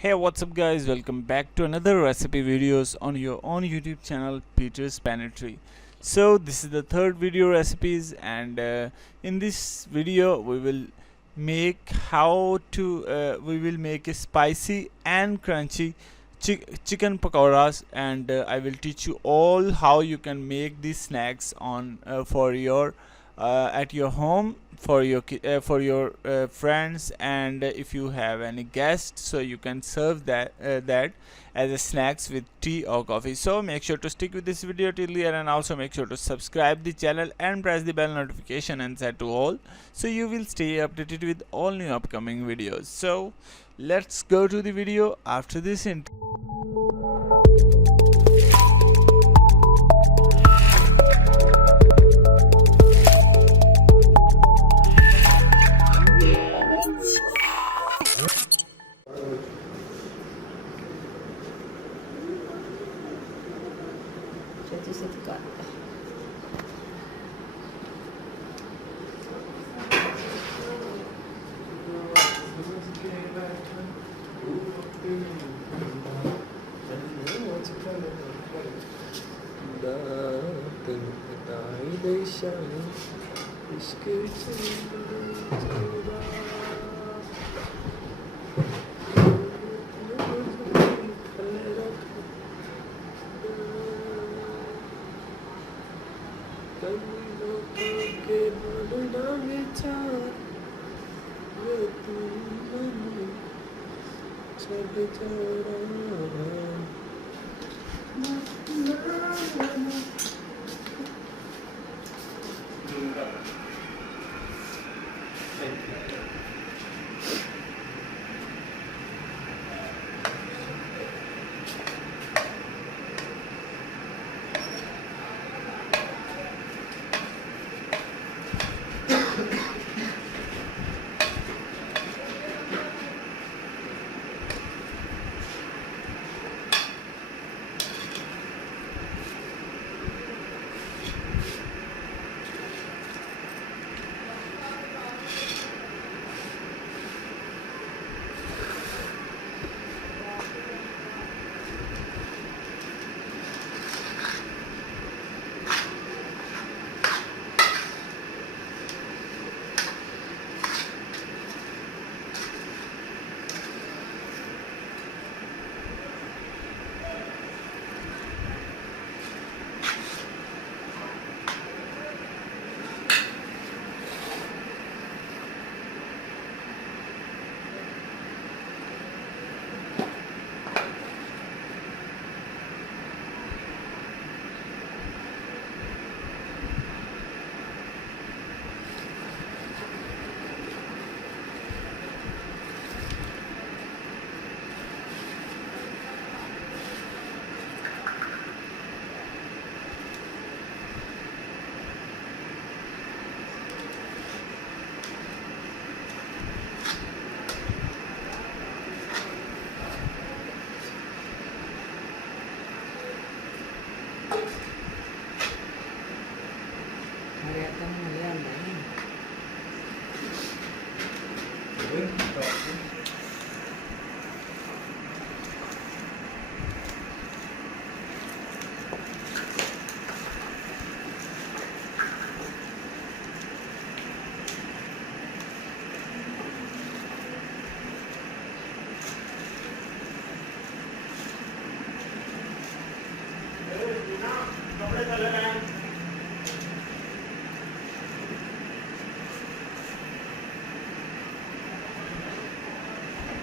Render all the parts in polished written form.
Hey, what's up guys, welcome back to another recipe videos on your own YouTube channel Peter's Pantry. So this is the third video recipes, and in this video we will make a spicy and crunchy chicken pakoras, and I will teach you all how you can make these snacks on for your at your home for your friends, and if you have any guests, so you can serve that as a snacks with tea or coffee. So make sure to stick with this video till the end, and also make sure to subscribe the channel and press the bell notification and set to all, so you will stay updated with all new upcoming videos. So let's go to the video after this intro. Jadi saya tukar.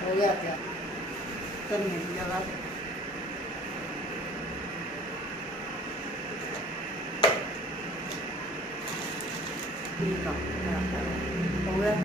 हो गया क्या करने की जगह ठीक है हो गया